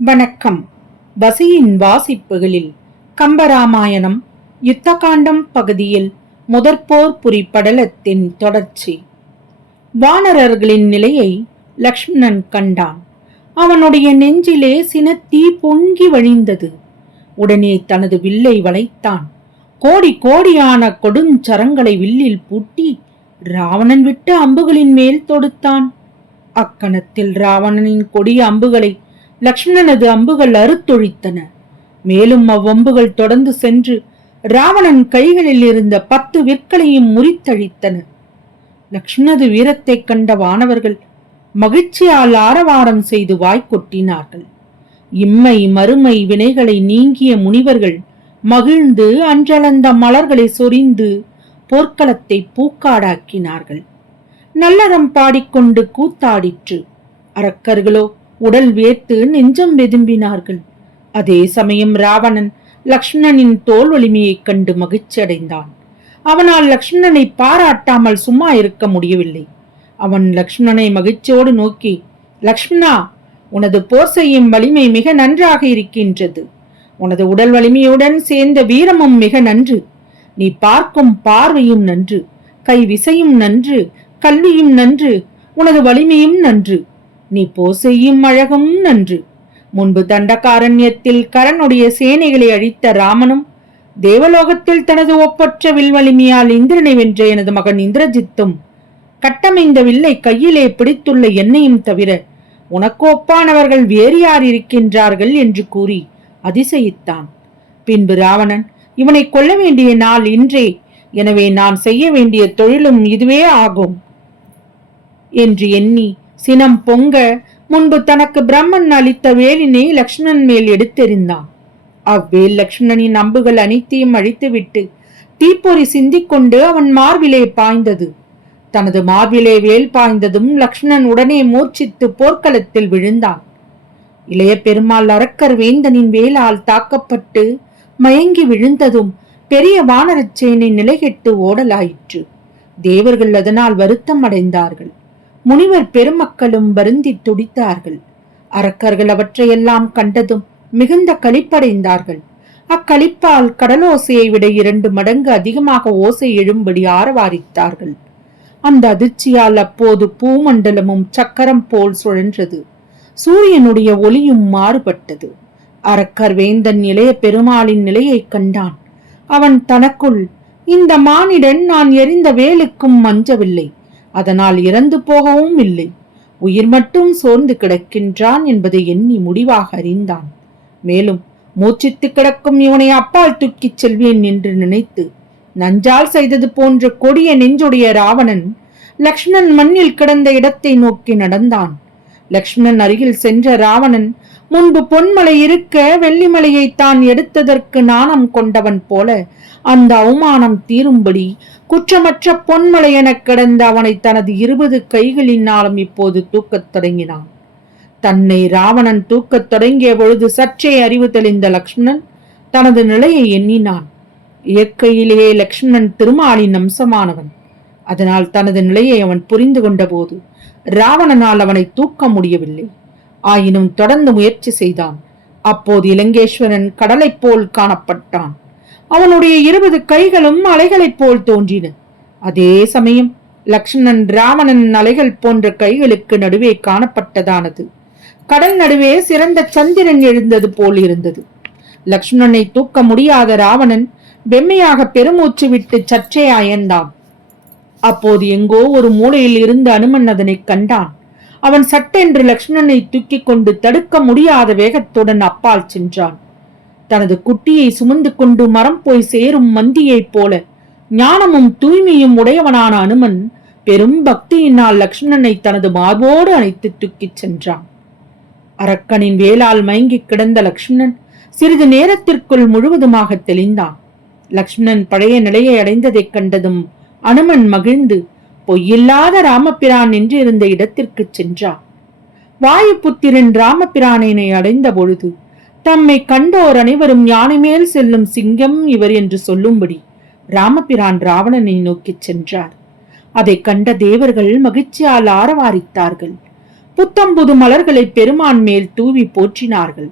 வணக்கம். வசியின் வாசிப்புகளில் கம்பராமாயணம் யுத்தகாண்டம் பகுதியில் முதற்போர் புரி படலத்தின் தொடர்ச்சி. வானரர்களின் நிலையை லக்ஷ்மணன் கண்டான். அவனுடைய நெஞ்சிலே சினத்தீ பொங்கி வழிந்தது. உடனே தனது வில்லை வளைத்தான். கோடி கோடியான கொடுஞ்சரங்களை வில்லில் பூட்டி ராவணன் விட்ட அம்புகளின் மேல் தொடுத்தான். அக்கணத்தில் ராவணனின் கொடிய அம்புகளை லக்ஷ்மணனது அம்புகள் அறுத்தொழித்தன. மேலும் அவ்வம்புகள் தொடர்ந்து சென்று ராவணன் கைகளில் இருந்த 10 விற்களையும் முறித்தழித்தன. லக்ஷ்மணனது வீரத்தை கண்ட வானவர்கள் மகிழ்ச்சியால் ஆரவாரம் செய்து வாய்க்கொட்டினார்கள். இம்மை மறுமை வினைகளை நீங்கிய முனிவர்கள் மகிழ்ந்து அன்றளந்த மலர்களை சொரிந்து போர்க்களத்தை பூக்காடாக்கினார்கள். நல்லறம் பாடிக்கொண்டு கூத்தாடிற்று. அரக்கர்களோ உடல் வேர்த்து நெஞ்சம் வெதும்பினார்கள். அதே சமயம் ராவணன் லக்ஷ்மணனின் தோல் வலிமையைக் கண்டு மகிழ்ச்சி அடைந்தான். அவனால் லக்ஷ்மணனை பாராட்டாமல் சும்மா இருக்க முடியவில்லை. அவன் லக்ஷ்மணனை மகிழ்ச்சியோடு நோக்கி, லக்ஷ்மணா, உனது போர் செய்யும் வலிமை மிக நன்றாக இருக்கின்றது. உனது உடல் வலிமையுடன் சேர்ந்த வீரமும் மிக நன்று. நீ பார்க்கும் பார்வையும் நன்று, கை விசையும் நன்று, கல்வியும் நன்று, உனது வலிமையும் நன்று. நீ போர் செய்யும் அழகும் நன்று. முன்பு தண்டகாரண்யத்தில் கரனுடைய சேனைகளை அழித்த ராமனும் தேவலோகத்தில் தனது ஒப்பற்ற வில்வலிமையால் இந்திரனை வென்ற எனது மகன் இந்திரஜித்தும் கட்டமைந்த வில்லை கையிலே பிடித்துள்ள என்னையும் தவிர உனக்கு ஒப்பானவர்கள் வேறு யார் இருக்கின்றார்கள் என்று கூறி அதிசயித்தான். பின்பு ராவணன், இவனை கொல்ல வேண்டிய நாள் இன்றே, எனவே நான் செய்ய வேண்டிய தொழிலும் இதுவே ஆகும் என்று எண்ணி சினம் பொங்க முன்பு தனக்கு பிரம்மன் அளித்த வேலினை லக்ஷ்மணன் மேல் எடுத்தெறிந்தான். அவ்வேல் லக்ஷ்மணனின் அம்புகள் அனைத்தையும் அழித்துவிட்டு தீப்பொறி சிந்திக்கொண்டு அவன் மார்பிலே பாய்ந்தது. தனது மார்பிலே வேல் பாய்ந்ததும் லக்ஷ்மணன் உடனே மூர்ச்சித்து போர்க்களத்தில் விழுந்தான். இளைய பெருமாள் அரக்கர் வேந்தனின் வேலால் தாக்கப்பட்டு மயங்கி விழுந்ததும் பெரிய வானரச்சேனை நிலைகெட்டு ஓடலாயிற்று. தேவர்கள் அதனால் வருத்தம் அடைந்தார்கள். முனிவர் பெருமக்களும் வருந்தி துடித்தார்கள். அரக்கர்கள் அவற்றையெல்லாம் கண்டதும் மிகுந்த களிப்படைந்தார்கள். அக்களிப்பால் கடலோசையை விட 2 மடங்கு அதிகமாக ஓசை எழும்படி ஆரவாரித்தார்கள். அந்த அதிர்ச்சியால் அப்போது பூமண்டலமும் சக்கரம் போல் சுழன்றது. சூரியனுடைய ஒளியும் மாறுபட்டது. அரக்கர் வேந்தன் இளைய பெருமாளின் நிலையை கண்டான். அவன் தனக்குள், இந்த மானிடன் நான் எறிந்த வேலுக்கும் மஞ்சவில்லை, அதனால் இறந்து போகவும் இல்லை, உயிர் மட்டும் சோர்ந்து கிடக்கின்றான் என்பதை எண்ணி முடிவாக அறிந்தான். மேலும் மூச்சித்து கிடக்கும் இவனை அப்பால் தூக்கிச் செல்வேன் என்று நினைத்து நஞ்சால் செய்தது போன்ற கொடிய நெஞ்சுடைய ராவணன் லக்ஷ்மணன் மண்ணில் கிடந்த இடத்தை நோக்கி நடந்தான். லக்ஷ்மணன் அருகில் சென்ற ராவணன் முன்பு பொன்மலை இருக்க வெள்ளிமலையை தான் எடுத்ததற்கு நாணம் கொண்டவன் போல அந்த அவமானம் தீரும்படி குற்றமற்ற பொன்மலை என கிடந்த அவனை தனது 20 கைகளினாலும் இப்போது தூக்கத் தொடங்கினான். தன்னை ராவணன் தூக்கத் தொடங்கிய பொழுது சற்றே அறிவு தெளிந்த லக்ஷ்மணன் தனது நிலையை எண்ணினான். இயற்கையிலேயே லக்ஷ்மணன் திருமாலின் அம்சமானவன். அதனால் தனது நிலையை அவன் புரிந்து கொண்ட போது ராவணனால் அவனை தூக்க முடியவில்லை. ஆயினும் தொடர்ந்து முயற்சி செய்தான். அப்போது இலங்கேஸ்வரன் கடலைப் போல் காணப்பட்டான். அவனுடைய 20 கைகளும் அலைகளைப் போல் தோன்றின. அதே சமயம் லக்ஷ்மணன் ராவணன் அலைகள் போன்ற கைகளுக்கு நடுவே காணப்பட்டதானது. கடல் நடுவே சிறந்த சந்திரன் எழுந்தது போல் இருந்தது. லக்ஷ்மணனை தூக்க முடியாத ராவணன் வெம்மையாக பெருமூச்சு விட்டு சற்றே அயர்ந்தான். அப்போது எங்கோ ஒரு மூலையில் இருந்து அனுமன் அதனை கண்டான். அவன் சட்டென்று லக்ஷ்மணனை தூக்கி கொண்டு தடுக்க முடியாத வேகத்துடன் அப்பால் சென்றான். தனது குட்டியை சுமந்து கொண்டு மரம் போய் சேரும் மந்தியைப் போல ஞானமும் தூய்மையும் உடையவனான அனுமன் பெரும் பக்தியினால் லக்ஷ்மணனை தனது மார்போடு அணைத்து தூக்கிச் சென்றான். அரக்கனின் வேலால் மயங்கி கிடந்த லக்ஷ்மணன் சிறிது நேரத்திற்குள் முழுவதுமாக தெளிந்தான். லக்ஷ்மணன் பழைய நிலையை அடைந்ததைக் கண்டதும் அனுமன் மகிழ்ந்து பொய்யில்லாத ராமபிரான் என்று இருந்த இடத்திற்கு சென்றான். வாயுபுத்திரன் ராமபிரானை அடைந்த பொழுது தம்மை கண்டோர் அனைவரும் யானை மேல் செல்லும் சிங்கம் இவர் என்று சொல்லும்படி ராமபிரான் ராவணனை நோக்கிச் சென்றார். அதை கண்ட தேவர்கள் மகிழ்ச்சியால் ஆரவாரித்தார்கள். புத்தம்புது மலர்களை பெருமான் மேல் தூவி போற்றினார்கள்.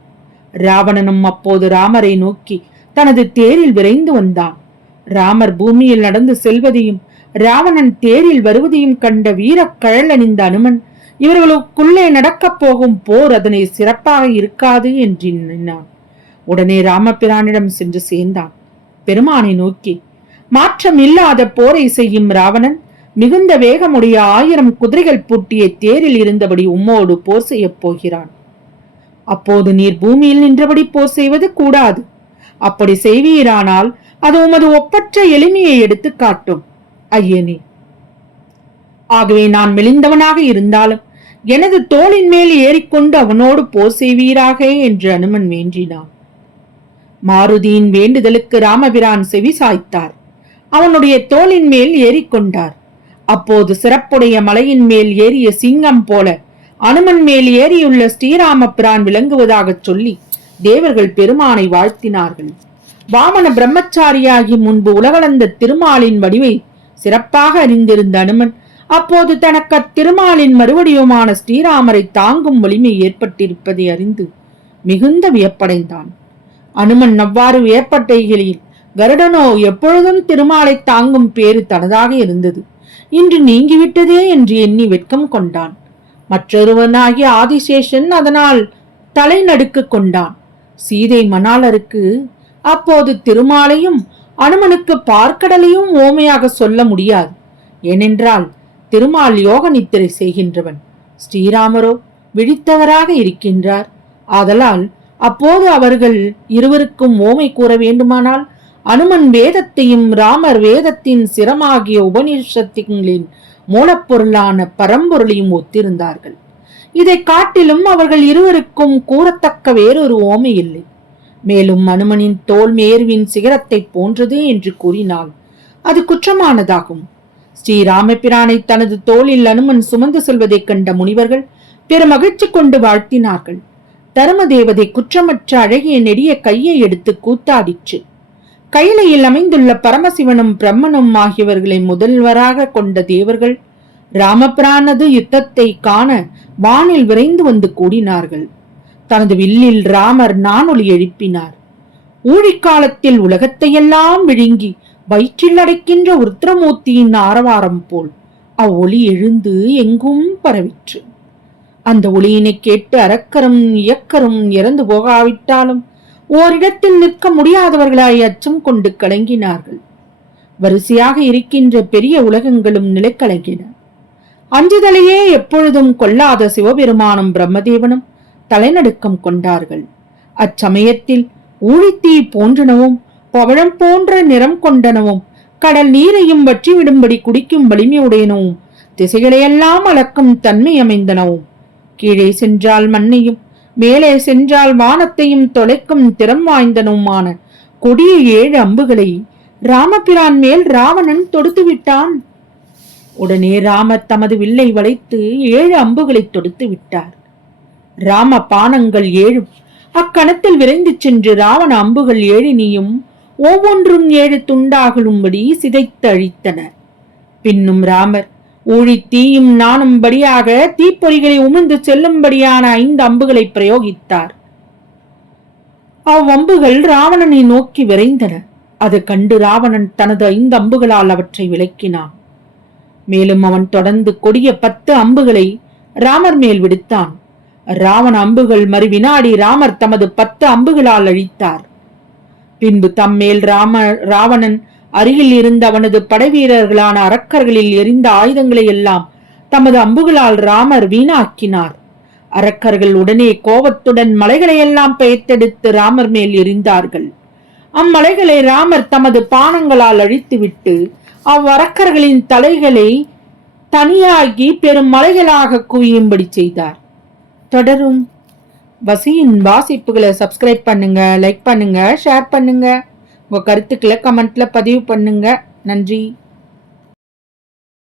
ராவணனும் அப்போது ராமரை நோக்கி தனது தேரில் விரைந்து வந்தான். ராமர் பூமியில் நடந்து செல்வதையும் ராவணன் தேரில் வருவதையும் கண்ட வீரக் கழல் அணிந்த அனுமன் இவர்களுக்குள்ளே நடக்கப் போகும் போர் அதனை சிறப்பாக இருக்காது என்று எண்ணினான். உடனே ராமபிரானிடம் சென்று சேர்ந்தான். பெருமானை நோக்கி, மாற்றம் இல்லாத போரை செய்யும் ராவணன் மிகுந்த வேகமுடைய 1000 குதிரைகள் பூட்டிய தேரில் இருந்தபடி உம்மோடு போர் செய்யப் போகிறான். அப்போது நீர் பூமியில் நின்றபடி போர் செய்வது கூடாது. அப்படி செய்வீரானால் அது உமது ஒப்பற்ற எளிமையை எடுத்து காட்டும் ஐயனே. ஆகவே நான் மெலிந்தவனாக இருந்தாலும் எனது தோளின் மேல் ஏறிக்கொண்டு அவனோடு போர் செய்வீராக என்று அனுமன் வேண்டினான். மாருதியின் வேண்டுதலுக்கு ராமபிரான் செவி சாய்த்தார். அவனுடைய தோளின் மேல் ஏறிக்கொண்டார். அப்போது சிறப்புடைய மலையின் மேல் ஏறிய சிங்கம் போல அனுமன் மேல் ஏறியுள்ள ஸ்ரீராமபிரான் விளங்குவதாக சொல்லி தேவர்கள் பெருமானை வாழ்த்தினார்கள். வாமன பிரம்மச்சாரியாகி முன்பு உலகளந்த திருமாலின் வடிவை சிறப்பாக அறிந்திருந்த அனுமன் அப்போது தனக்கு அத்திருமாலின் மறுவடிவமான ஸ்ரீராமரை தாங்கும் வலிமை ஏற்பட்டிருப்பதை அறிந்து மிகுந்த வியப்படைந்தான். அனுமன் அவ்வாறு வியப்பட்டைகளில் கருடனோ எப்பொழுதும் திருமாலை தாங்கும் பேறு தனதாக இருந்தது. இன்று நீங்கிவிட்டதே என்று எண்ணி வெட்கம் கொண்டான். மற்றொருவனாகிய ஆதிசேஷன் அதனால் தலை நடுக்கு கொண்டான். சீதை மணாளருக்கு அப்போது திருமாலையும் அனுமனுக்கு பார்க்கடலையும் ஓமையாக சொல்ல முடியாது. ஏனென்றால் திருமால் யோக நித்திரை செய்கின்றவன், ஸ்ரீராமரோ விழித்தவராக இருக்கின்றார். ஆதலால் அப்போது அவர்கள் இருவருக்கும் ஓமை கூற வேண்டுமானால் அனுமன் வேதத்தையும் ராமர் வேதத்தின் சிரமாகிய உபநிஷத்துகளின் மூலப்பொருளான பரம்பொருளையும் ஒத்திருந்தார்கள். இதை காட்டிலும் அவர்கள் இருவருக்கும் கூறத்தக்க வேறொரு ஓமை இல்லை. மேலும் அனுமனின் தோல் மேருவின் சிகரத்தை போன்றது என்று கூறினால் அது குற்றமானதாகும். ஸ்ரீராமபிரானை தனது தோளில் அனுமன் சுமந்து செல்வதைக் கண்ட முனிவர்கள் பெருமகிழ்ச்சி கொண்டு வாழ்த்தினார்கள். தர்மதேவதை குற்றமற்ற அழகிய நெடிய கையை எடுத்து கூத்தாடிற்று. கைலையில் அமைந்துள்ள பரமசிவனும் பிரம்மனும் ஆகியவர்களை முதல்வராக கொண்ட தேவர்கள் ராமபிரானது யுத்தத்தை காண வானில் விரைந்து வந்து கூடினார்கள். தனது வில்லில் ராமர் நானொலி எழுப்பினார். ஊழிக்காலத்தில் உலகத்தையெல்லாம் விழுங்கி வயிற்றில் அடைக்கின்ற உருத்திரமூர்த்தியின் ஆரவாரம் போல் அவ்வொளி எழுந்து எங்கும் பரவிற்று. அந்த ஒளியினை கேட்டு அரக்கரும் இயக்கரும் இறந்து போகாவிட்டாலும் ஓரிடத்தில் நிற்க முடியாதவர்களாய் அச்சம் கொண்டு கலங்கினார்கள். வரிசையாக இருக்கின்ற பெரிய உலகங்களும் நிலைக்கலங்கின. அஞ்சுதலையே எப்பொழுதும் கொள்ளாத சிவபெருமானும் பிரம்மதேவனும் தலைநடுக்கம் கொண்டார்கள். அச்சமயத்தில் ஊழித்தீ போன்றனவும் பவழம் போன்ற நிறம் கொண்டனவும் கடல் நீரையும் வற்றிவிடும்படி குடிக்கும் வலிமையுடையனவும் திசைகளையெல்லாம் அளக்கும் தன்மை அமைந்தனவும் கீழே சென்றால் மண்ணையும் மேலே சென்றால் வானத்தையும் தொலைக்கும் திறம் வாய்ந்தனுமான கொடிய 7 அம்புகளை ராமபிரான் மேல் ராவணன் தொடுத்து விட்டான். உடனே ராமர் தமது வில்லை வளைத்து 7 அம்புகளை தொடுத்து விட்டார். ராம பானங்கள் 7 அக்கணத்தில் விரைந்து சென்று ராவண அம்புகள் 7 ஒவ்வொன்றும் 7 துண்டாகும்படி சிதைத்து அழித்தன. பின்னும் ராமர் ஊழி தீயும் நாணும்படியாக தீப்பொறிகளை உமிழ்ந்து செல்லும்படியான 5 அம்புகளை பிரயோகித்தார். அவ்வம்புகள் ராவணனை நோக்கி விரைந்தன. அது கண்டு ராவணன் தனது 5 அம்புகளால் அவற்றை விலக்கினான். மேலும் அவன் தொடர்ந்து கொடிய 10 அம்புகளை ராமர் மேல் விடுத்தான். ராவண அம்புகள் மறு வினாடி ராமர் தமது 10 அம்புகளால் அழித்தார். பின்பு தம்மேல் ராவணன் அருகில் இருந்த அவனது படைவீரர்களான அரக்கர்களில் எரிந்த ஆயுதங்களை எல்லாம் தமது அம்புகளால் ராமர் வீணாக்கினார். அரக்கர்கள் உடனே கோபத்துடன் மலைகளையெல்லாம் பெயர்த்தெடுத்து ராமர் மேல் எரிந்தார்கள். அம்மலைகளை ராமர் தமது பானங்களால் அழித்துவிட்டு அவ்வரக்கர்களின் தலைகளை தனியாகி பெரும் மலைகளாக குவியும்படி செய்தார். தொடரும். வசியின் வாசிப்புகளை சப்ஸ்கிரைப் பண்ணுங்க, லைக் பண்ணுங்க, ஷேர் பண்ணுங்க. உங்க கருத்துக்களை கமெண்ட்ல பதிவு பண்ணுங்க. நன்றி.